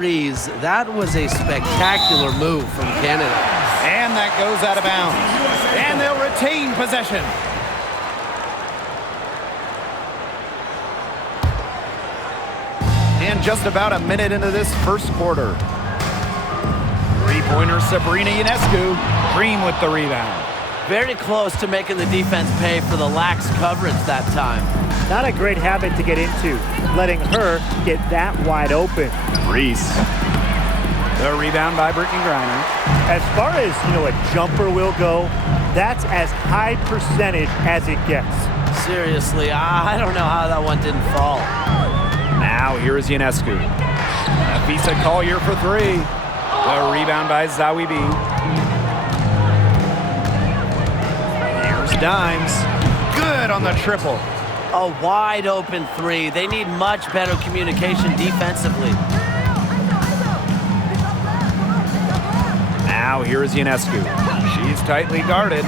That was a spectacular move from Canada. And that goes out of bounds. And they'll retain possession. And just about a minute into this first quarter. Three-pointer Sabrina Ionescu. Green with the rebound. Very close to making the defense pay for the lax coverage that time. Not a great habit to get into, letting her get that wide open. Reese. The rebound by Brittany Griner. As far as, a jumper will go, that's as high percentage as it gets. Seriously, I don't know how that one didn't fall. Now here is Ionescu. Napisa Collier for three. The rebound by Zawi B. Here's Dimes. Good on the triple. A wide open three. They need much better communication defensively. Now here is Ionescu. She's tightly guarded.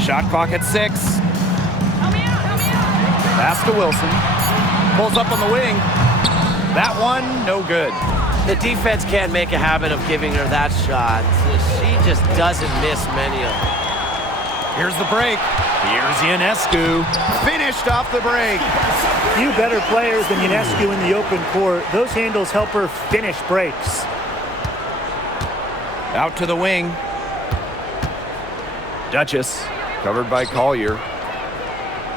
Shot clock at 6. Pass to Wilson. Pulls up on the wing. That one, no good. The defense can't make a habit of giving her that shot. She just doesn't miss many of them. Here's the break. Here's Ionescu. Finished off the break. Few better players than Ionescu in the open court. Those handles help her finish breaks. Out to the wing. Duchess, covered by Collier.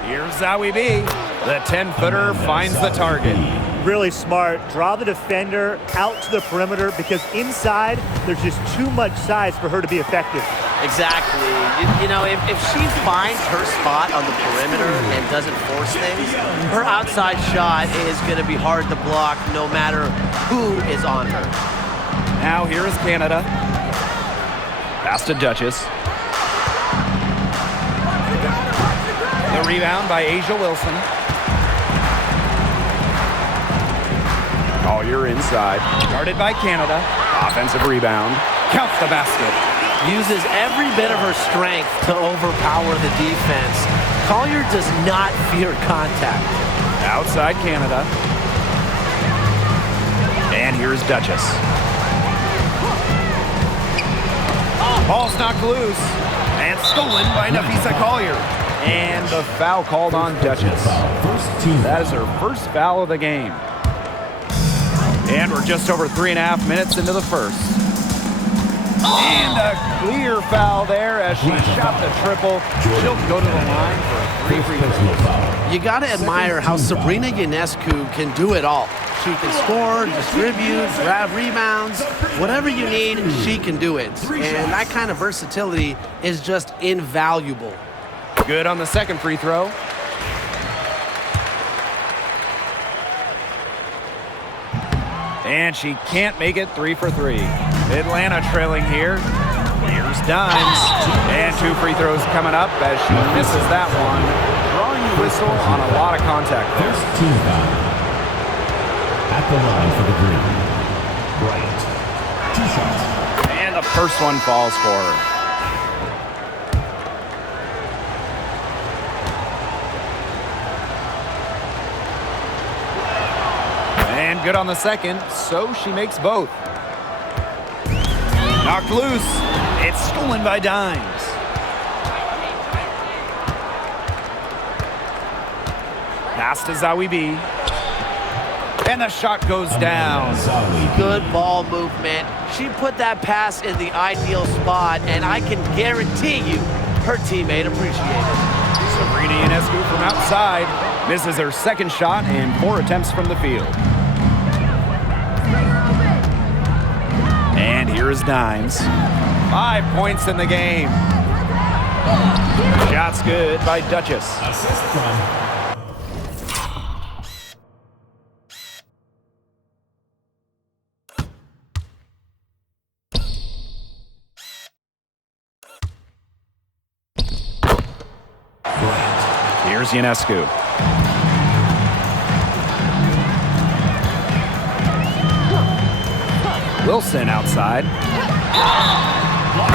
Here's Zawi B. The 10-footer finds the target. Really smart. Draw the defender out to the perimeter because inside there's just too much size for her to be effective. Exactly. If she finds her spot on the perimeter and doesn't force things, her outside shot is going to be hard to block no matter who is on her. Now here is Canada. Pass to Duchess. The rebound by Asia Wilson. Collier inside. Guarded by Canada. Offensive rebound. Counts the basket. Uses every bit of her strength to overpower the defense. Collier does not fear contact. Outside Canada. And here's Duchess. Ball's knocked loose. And stolen by Napisa Collier. And the foul called on Duchess. That is her first foul of the game. And we're just over 3.5 minutes into the first. And a clear foul there as she shot the triple. She'll go to the line for 3 free throws. You got to admire how Sabrina Ionescu can do it all. She can score, distribute, grab rebounds. Whatever you need, she can do it. And that kind of versatility is just invaluable. Good on the second free throw. And she can't make it 3 for 3. Atlanta trailing here. Here's Dimes. And 2 free throws coming up as she misses that one. Drawing the whistle on a lot of contact there. First team foul. At the line for the Green. Bryant. 2 shots. And the first one falls for her. And good on the second, so she makes both. Knocked loose. It's stolen by Dimes. Pass to Zawi B. And the shot goes down. Good ball movement. She put that pass in the ideal spot, and I can guarantee you her teammate appreciated it. Sabrina Ionescu from outside misses her second shot and 4 attempts from the field. And here is Dimes. 5 points in the game. Shot's good by Duchess. Assist from Here's Ionescu. Wilson outside.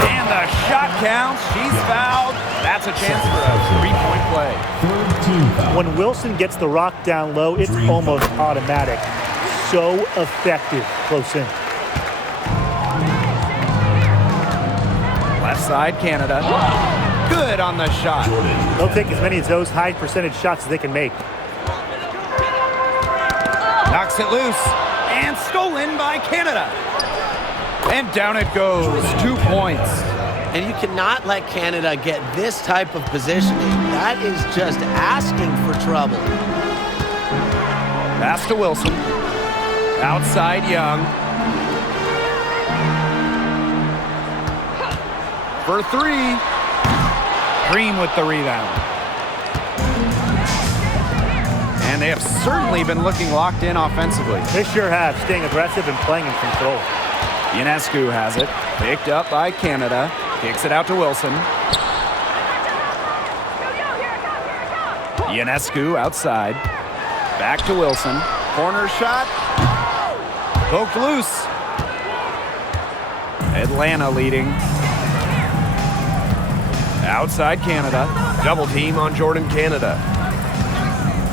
And the shot counts. She's fouled. That's a chance for a three-point play. Third team foul. When Wilson gets the rock down low, it's almost automatic. So effective close in. Left side, Canada. Good on the shot. They'll take as many of those high percentage shots as they can make. Knocks it loose. And stolen by Canada. And down it goes. 2 points. And you cannot let Canada get this type of positioning. That is just asking for trouble. Pass to Wilson. Outside, Young. For three. Green with the rebound. And they have certainly been looking locked in offensively. They sure have, staying aggressive and playing in control. Ionescu has it. Picked up by Canada. Kicks it out to Wilson. Ionescu outside. Back to Wilson. Corner shot. Poked loose. Atlanta leading. Outside Canada. Double team on Jordan Canada.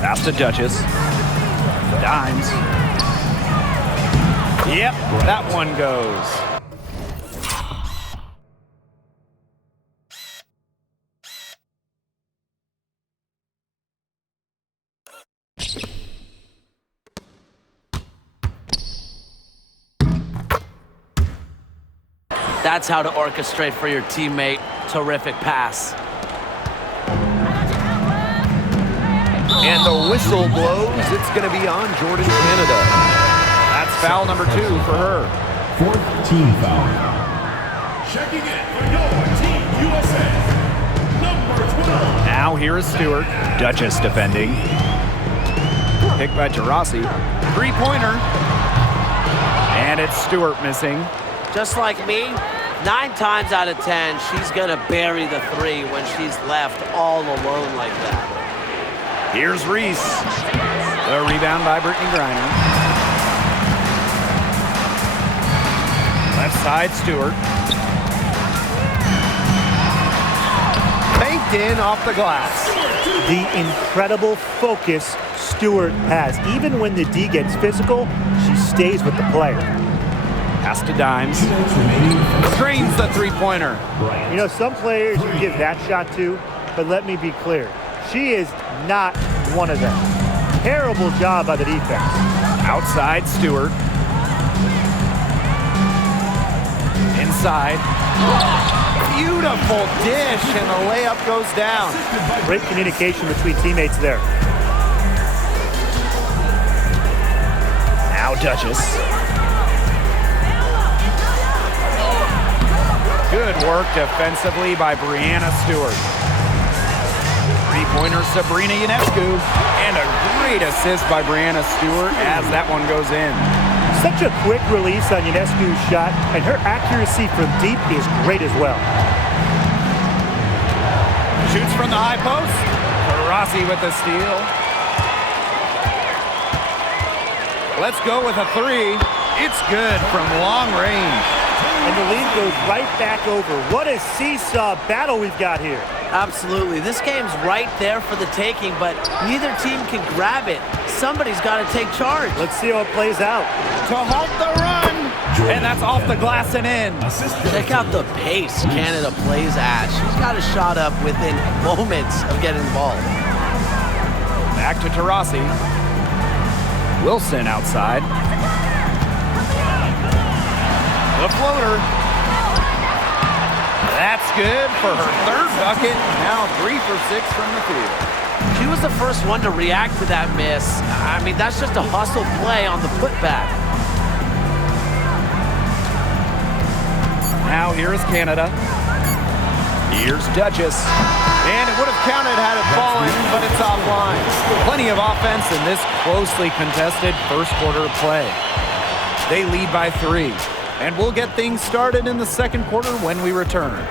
Pass to Duchess. Dimes. Yep, that one goes. That's how to orchestrate for your teammate. Terrific pass. And the whistle blows. It's going to be on Jordan Canada. That's foul number 2 for her. Fourth team foul. Checking in for your Team USA. Number 12. Now here is Stewart. Duchess defending. Picked by Taurasi. Three-pointer. And it's Stewart missing. Just like me, 9 times out of 10, she's going to bury the 3 when she's left all alone like that. Here's Reese. The rebound by Brittany Griner. Left side, Stewart. Banked in off the glass. The incredible focus Stewart has. Even when the D gets physical, she stays with the player. Pass to Dimes. Drains the three-pointer. You know, some players you give that shot to, but let me be clear. She is not one of them. Terrible job by the defense. Outside, Stewart. Inside. Beautiful dish, and the layup goes down. Great communication between teammates there. Now Duchess. Good work defensively by Brianna Stewart. Three-pointer Sabrina Ionescu. And a great assist by Brianna Stewart as that one goes in. Such a quick release on Ionescu's shot, and her accuracy from deep is great as well. Shoots from the high post. Taurasi with the steal. Let's go with a 3. It's good from long range. And the lead goes right back over. What a seesaw battle we've got here. Absolutely. This game's right there for the taking, but neither team can grab it. Somebody's got to take charge. Let's see how it plays out. To halt the run. And that's off the glass and in. Check out the pace Canada plays at. She's got a shot up within moments of getting the ball. Back to Taurasi. Wilson outside. The floater. That's good for her 3rd bucket. Now 3 for 6 from the field. She was the first one to react to that miss. I mean, that's just a hustle play on the putback. Now here is Canada. Here's Duchess. And it would have counted had it fallen, but it's offline. Plenty of offense in this closely contested first quarter of play. They lead by 3. And we'll get things started in the second quarter when we return.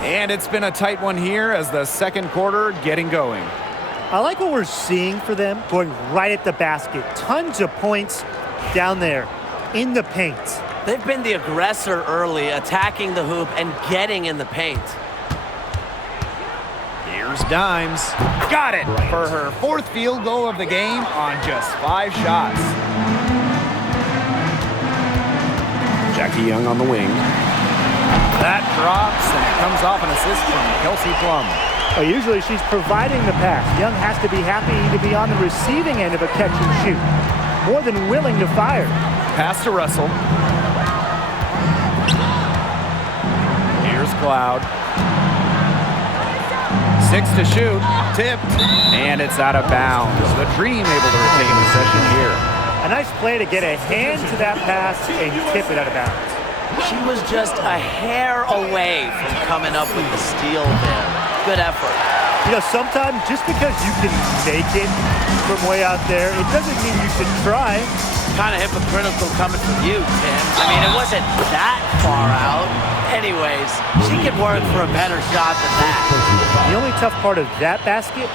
And it's been a tight one here as the second quarter getting going. I like what we're seeing for them, going right at the basket. Tons of points down there in the paint. They've been the aggressor early, attacking the hoop and getting in the paint. Here's Dimes. Got it for her fourth field goal of the game on just 5 shots. Jackie Young on the wing. That drops, and it comes off an assist from Kelsey Plum. Usually she's providing the pass. Young has to be happy to be on the receiving end of a catch and shoot. More than willing to fire. Pass to Russell. Here's Cloud. 6 to shoot. Tipped. And it's out of bounds. The Dream able to retain possession here. A nice play to get a hand to that pass and tip it out of bounds. She was just a hair away from coming up with the steal there. Good effort. You know, sometimes just because you can make it from way out there, it doesn't mean you should try. Kind of hypocritical coming from you, Tim. I mean, it wasn't that far out. Anyways, she could work for a better shot than that. The only tough part of that basket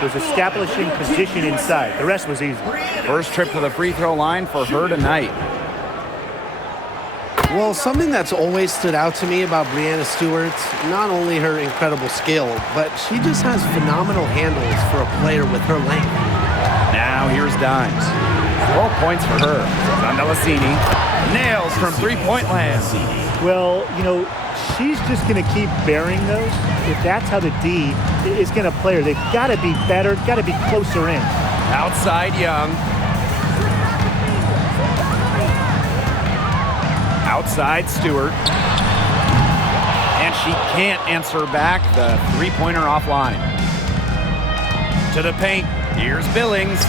was establishing position inside. The rest was easy. First trip to the free throw line for her tonight. Well, something that's always stood out to me about Breanna Stewart, not only her incredible skill, but she just has phenomenal handles for a player with her length. Now here's Dimes. 12 points for her. Zandalasini nails from three-point land. Well, you know, she's just going to keep bearing those. If that's how the D is going to play her, they've got to be better, got to be closer in. Outside Young. Outside Stewart. And she can't answer back the three-pointer offline. To the paint. Here's Billings.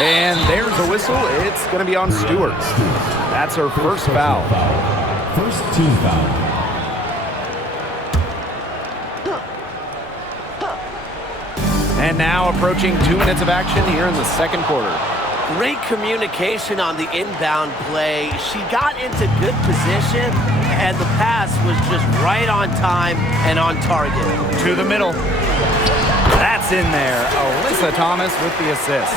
And there's a whistle. It's going to be on Stewart. That's her first foul. First team foul. And now approaching 2 minutes of action here in the second quarter. Great communication on the inbound play. She got into good position, and the pass was just right on time and on target. To the middle. That's in there. Alyssa Thomas with the assist.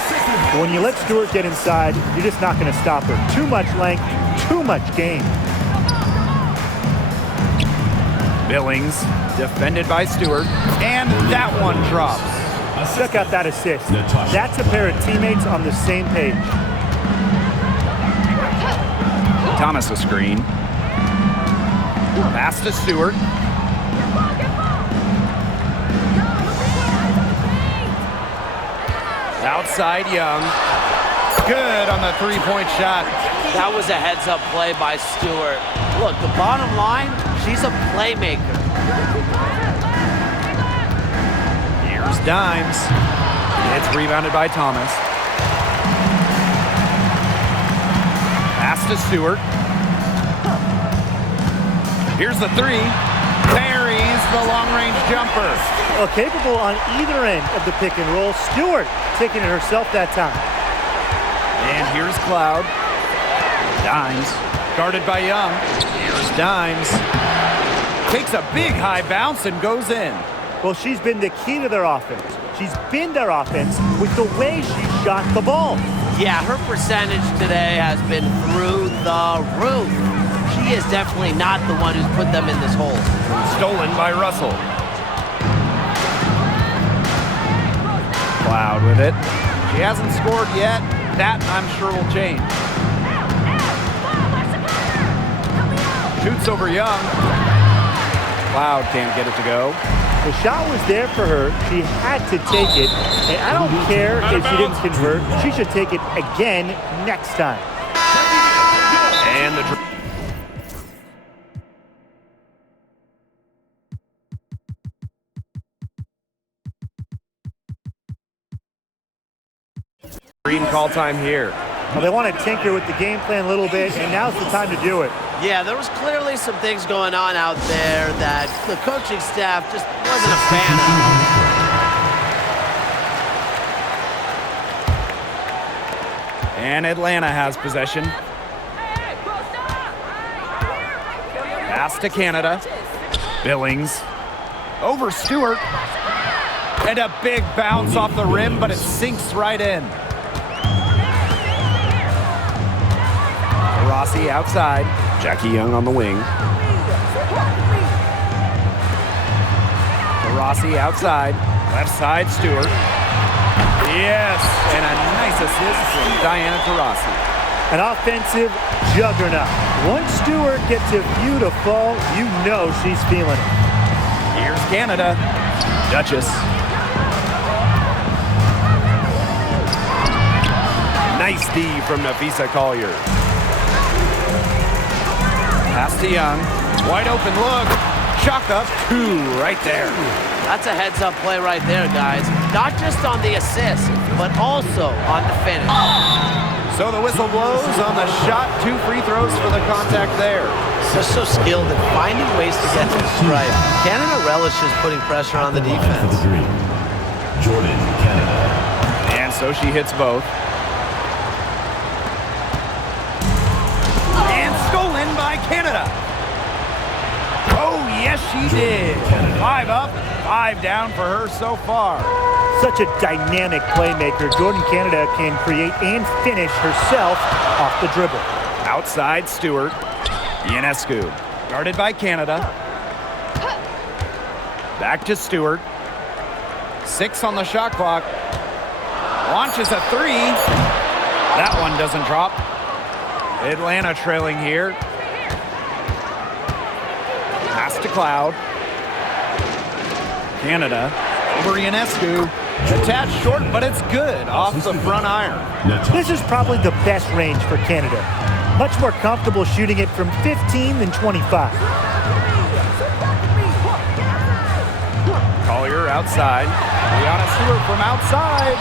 When you let Stewart get inside, you're just not going to stop her. Too much length, too much game. Billings, defended by Stewart, and that one drops. Check out that assist. That's a pair of teammates on the same page. Thomas a screen. Pass to Stewart. Outside Young. Good on the three-point shot. That was a heads-up play by Stewart. Look, the bottom line, she's a playmaker. Here's Dimes. It's rebounded by Thomas. Pass to Stewart. Here's the three. Buries the long-range jumper. Well, capable on either end of the pick and roll. Stewart taking it herself that time. And here's Cloud. Dimes. Guarded by Young. Here's Dimes. Takes a big high bounce and goes in. Well, she's been the key to their offense. She's been their offense with the way she shot the ball. Yeah, her percentage today has been through the roof. She is definitely not the one who's put them in this hole. Stolen by Russell. Cloud with it. She hasn't scored yet. That, I'm sure, will change. Shoots over Young. Cloud can't get it to go. The shot was there for her. She had to take it. And I don't care if she didn't convert. She should take it again next time. And the green call time here. Well, they want to tinker with the game plan a little bit, and now's the time to do it. Yeah, there was clearly some things going on out there that the coaching staff just wasn't a fan of. And Atlanta has possession. Pass to Canada. Billings. Over Stewart. And a big bounce off the rim, but it sinks right in. Rossi outside. Jackie Young on the wing. Rossi outside. Left side, Stewart. Yes, and a nice assist from Diana Taurasi. An offensive juggernaut. Once Stewart gets a view to fall, you know she's feeling it. Here's Canada. Duchess. Nice D from Napheesa Collier. Pass to Young. Wide open look. Chalk up 2 right there. That's a heads-up play right there, guys. Not just on the assist, but also on the finish. So the whistle blows on the shot. 2 free throws for the contact there. They're so skilled at finding ways to get to the stripe. Canada relishes putting pressure on the defense. Jordan Canada. And so she hits both. And stolen by Canada. Oh, yes, she did. 5 up, 5 down for her so far. Such a dynamic playmaker. Jordan Canada can create and finish herself off the dribble. Outside, Stewart. Ionescu. Guarded by Canada. Back to Stewart. 6 on the shot clock. Launches a 3. That one doesn't drop. Atlanta trailing here. Pass to Cloud. Canada. Over Ionescu. Attached short, but it's good. Off the front iron. This is probably the best range for Canada. Much more comfortable shooting it from 15 than 25. Collier outside. Brianna Stewart from outside.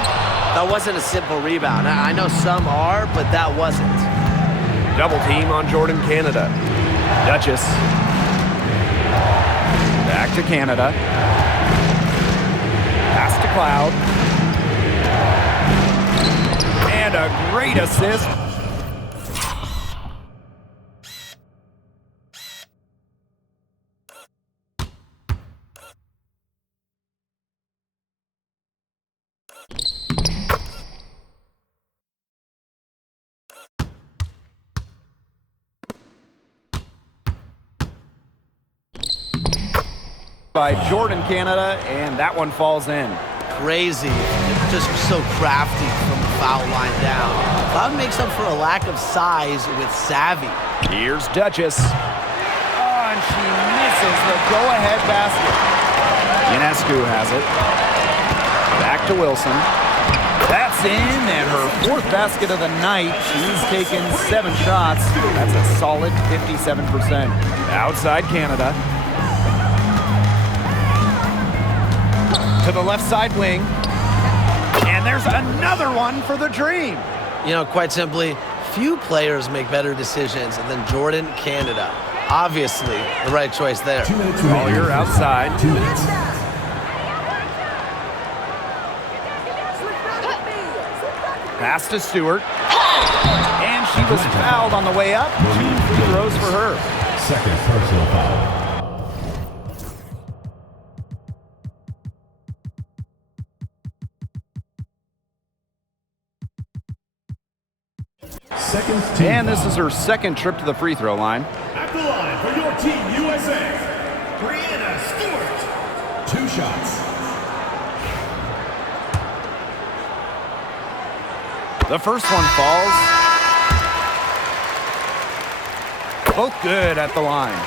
That wasn't a simple rebound. I know some are, but that wasn't. Double team on Jordan Canada. Duchess. Back to Canada. Pass to Cloud. And a great assist. By Jordan Canada, and that one falls in. Crazy. Just so crafty from the foul line down. Cloud makes up for a lack of size with savvy. Here's Duchess. Oh, and she misses the go-ahead basket. Ionescu has it. Back to Wilson. That's in, and her 4th basket of the night. She's taken 7 shots. That's a solid 57%. Outside Canada. To the left side wing. And there's another one for the Dream. You know, quite simply, few players make better decisions than Jordan Canada. Obviously, the right choice there. Collier outside. 2 minutes. Pass to Stewart. And she was fouled on the way up. 2 free throws for her. Second personal foul. Second team And this foul. is her 2nd trip to the free throw line. At the line for your team USA, Brianna Stewart. 2 shots. The first one falls. Both good at the line.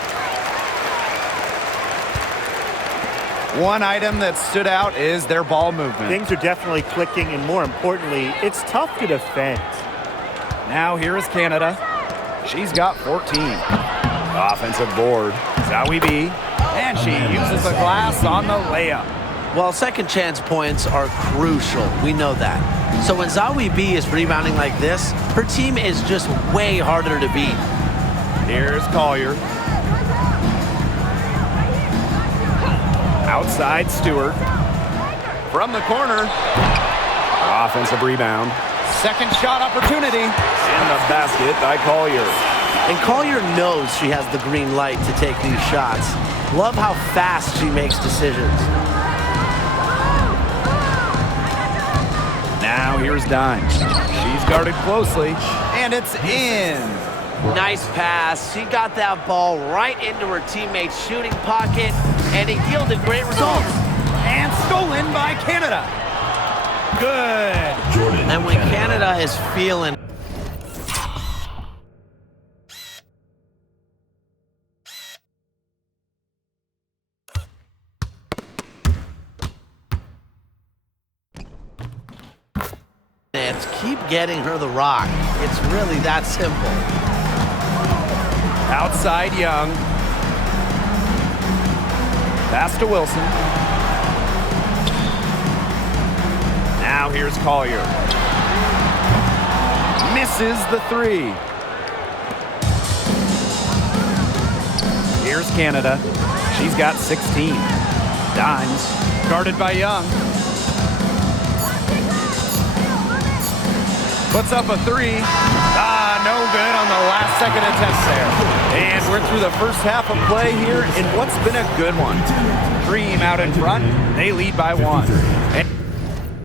One item that stood out is their ball movement. Things are definitely clicking, and more importantly, it's tough to defend. Now here is Canada. She's got 14. Offensive board. Zawi B. And she uses the glass on the layup. Well, second chance points are crucial. We know that. So when Zawi B is rebounding like this, her team is just way harder to beat. Here's Collier. Outside Stewart. From the corner. Offensive rebound. Second shot opportunity. And the basket by Collier. And Collier knows she has the green light to take these shots. Love how fast she makes decisions. Now here's Dimes. She's guarded closely, and it's in. Nice pass. She got that ball right into her teammate's shooting pocket, and it yielded great results. And stolen by Canada. Good. Jordan And when Canada is feeling it, keep getting her the rock. It's really that simple. Outside Young. Pass to Wilson. Now here's Collier. Misses the three. Here's Canada. She's got 16. Dimes. Guarded by Young. Puts up a three. No good on the last second attempt there. And we're through the first half of play here in what's been a good one. Dream out in front. They lead by 1.